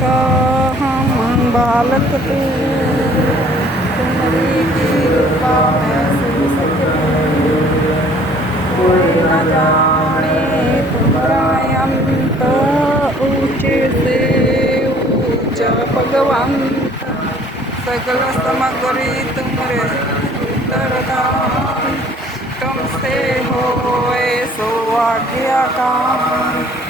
का हम बालक तू। तुम्हारी कृपा कोई न तुम्हारा से ऊँचा भगवंत। सगल समग्री तुमरे सुंदरदान तुमसे होए सो आज्ञा काम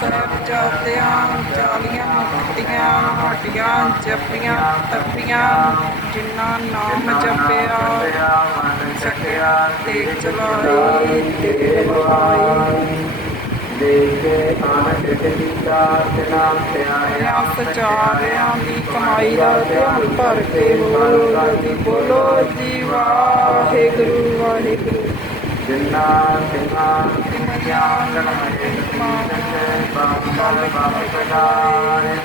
ਸਾਹਿਬ ਜਾਤਿਆਂ ਚਾਲੀਆਂ ਮੁਕਤੀਆਂ ਹਟੀਆਂ ਜਪੀਆਂ ਤਪੀਆਂ ਜਿਨ੍ਹਾਂ ਨਾਮ ਜਪਿਆ ਚੱਕਿਆ ਤੇ ਚਲਾਈ ਤੇ ਬੁਲਾਈ ਆਇਆ ਸਚਾਰਿਆਂ ਦੀ ਕਮਾਈ ਦਾ ਧਿਆਨ ਭਰ ਕੇ ਬੋਲੋ ਜੀ ਬੋਲੋ ਜੀ ਵਾਹਿਗੁਰੂ ਵਾਹਿਗੁਰੂ ਜਿੰਨਾ ਸਿੰਘਾ ਸਿੰਘਿਆ ਕਰਮੇ ਮਾਨਕ ਬਾਂਦਲ ਬਾਪਦਾਰ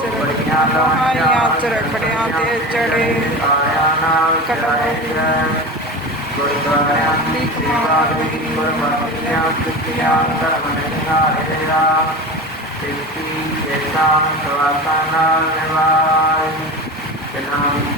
ਚੜੀਆਂ ਲੋਹਾਰੀਆਂ ਚੜਖੜਿਆਂ ਤੇ ਚੜੇ ਆਇਆ ਨਾਲ ਚੜਾਇਆ ਗੁਰਦਾਰਿਆਂ ਦੀ ਸੇਵਾ ਦੀ ਪਰਮਾਤਮਿਆਂ ਸਿੱਖਿਆ ਧਰਮ ਨਿਹਾਰਿਆ ਸਿੱਖੀ ਜੇਤਾਂ ਸਵਾਸਾਂ ਨਾਲ ਨਿਵਾਈ ਜਨਾਮ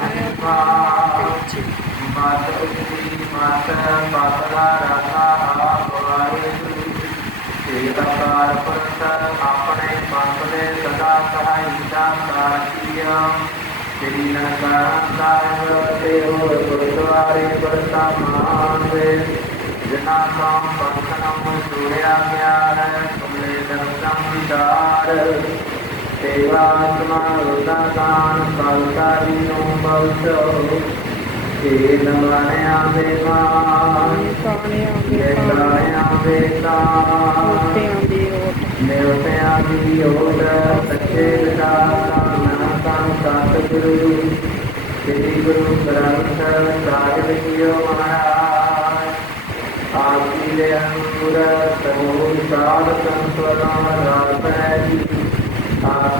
આપણે પાંચને સદા સહાયતા પ્રાર્થીય તેના કારણતાય તેઓ ગુરુદ્વારે કરતા મહાન જનાકામ પંથનમ સૂર્યાગ્યાર કમલે દર્શન વિદાર સેવાત્મા વૃદાકાન પલકારી ਦੇ ਗੁਰਬਾਨੇ ਸੋਨਾ ਕੀ ਵਾਹਿਗੁਰੂ ਵਾਹਿਗੁਰੂ ਦੇਖਾਂ ਸਿੱਖੀ ਦਾ ਰਹਿ ਪੜੋ ਦਾਨਾ ਸਿਦਾਨ ਦਾਨਾ ਜਰਦਾਨ ਨਾਮ ਦਾਨ ਸ੍ਰੀ ਅੰਮ੍ਰਿਤ ਸਾਹਿਬ ਦੇ ਦਰਸ਼ਨ ਇਤਨਾਮ ਕਿਆ ਝੰਡੇ ਰੰਗੇ ਸ਼ਿਵ ਜਗਿਆ ਕਲ ਕਰਮ ਪਾਜੈ ਕਾ ਬੋਲੋ ਜੀ ਵਾਹਿਗੁਰੂ ਵਾਹਿਗੁਰੂ ਦੇਖਾਂ ਦਾ ਮਨਪਾ ਮਾਤ ਉਤਰੀ ਮਾਤ ਪਾਤਲਾ ਰਾਤਾ ਆਪ ਵਾਹਿਗੁਰੂ ਸੇਵਕਾਰ ਪੁਰਤ ਆਪਣੇ ਪੰਥ ਦੇ ਸਦਾ ਸਹਾਈ ਦਾ ਸਾਥੀਆ ਸ੍ਰੀ ਨਨਕਾਣਾ ਸਾਹਿਬ ਤੇ ਹੋਰ ਗੁਰਦੁਆਰੇ ਵਰਤਾ ਮਾਨ ਦੇ ਜਿਨਾ ਤੋਂ ਪੰਥਨਮ ਜੁੜਿਆ ਗਿਆ ਹੈ ਤੁਮਲੇ ਦਰਸ਼ਨ ਵਿਦਾਰ ਸੇਵਾ ਸਮਾਰੋਦਾ ਦਾਨ ਪਾਲਕਾਰੀ ਨੂੰ ਬਖਸ਼ੋ ਏ ਨਵਾਣਿਆਂ ਦੇ ਮਾਨ ਕਾਣਿਆਂ ਦੇ ਇਹ ਕਾਣ ਗਾਣਿਆਂ ਦੇ ਤਾਨ ਮੋਤਿਆਂ ਦੀ ਓਟ ਨਿਉਤਿਆਂ ਦੀ ਓਟ ਸੱਚੇ ਵਿਦਾਤਾ ਨਾ ਤਾਂ ਸਤਿਗੁਰੂ ਸ੍ਰੀ ਗੁਰੂ ਗ੍ਰੰਥ ਸਾਹਿਬ ਜੀਓ ਮਹਾਰਾਜ ਦੇ ਅੰਗੂਰ ਤਮੋਰ ਸਾਧ ਸੰਤਵਨਾ ਰਾਤ ਹੈ ਜੀ ਆਪੀ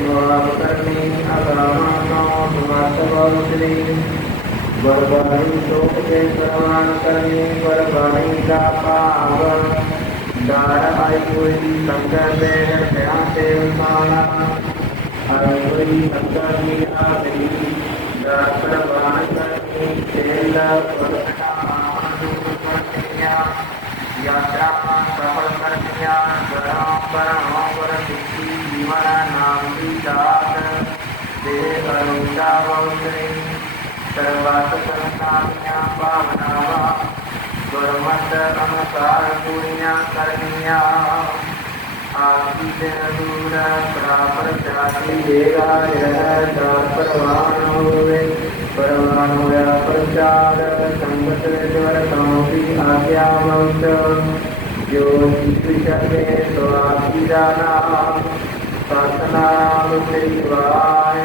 सर्वरुद्रेण वरवाणी लोकते सर्वान् कर्मे वरवाणी दापाव दारायुरी शङ्करवेण ध्यानदेवताना अरुरी शङ्करमीरादि दासरवाणकर्मी तेल वर्धनानुकर्णीया यात्रा सफलकर्णीया गणां परमावरसिद्धि देवरुद्रावौषधे सर्वासंस्थान्या पावना वा गुरुमन्तमसारपुण्या करणीया आदिदूरप्रापचातिदेवाय तत्परमाणो वे परमाणुव्यापचार संवत्सरज्वरसमपि आज्ञावंश यो विश्वशर्मे स्वाभिदाना शासनानुसैवा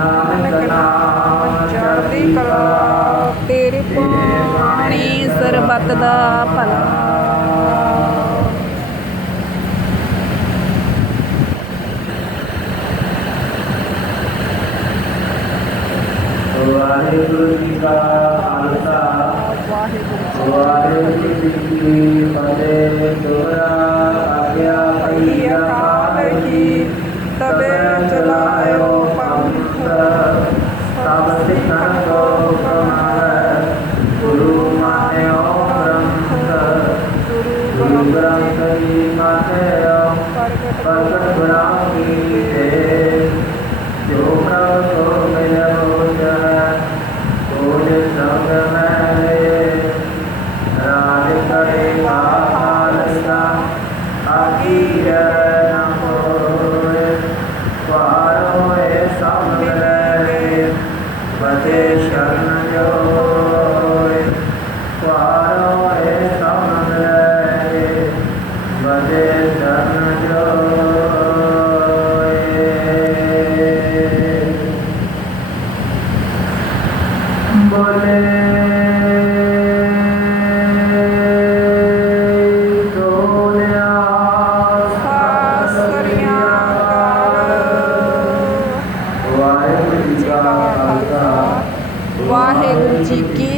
ਨਾਮ ਚੜ੍ਹਦੀ ਕਲਾ ਤੇਰੇ ਪਾਣੀ ਸਰਬੱਤ ਦਾ ਭਲਾ। ਵਾਹਿਗੁਰੂ ਜੀ ਕਾ ਖਾਲਸਾ। ਵਾਹਿਗੁਰੂ ਜੀ ਕੀ ਫਤਿਹ। ਗੁਰੂ ਵਾਹਿਗੁਰੂ ਜੀ ਕਾ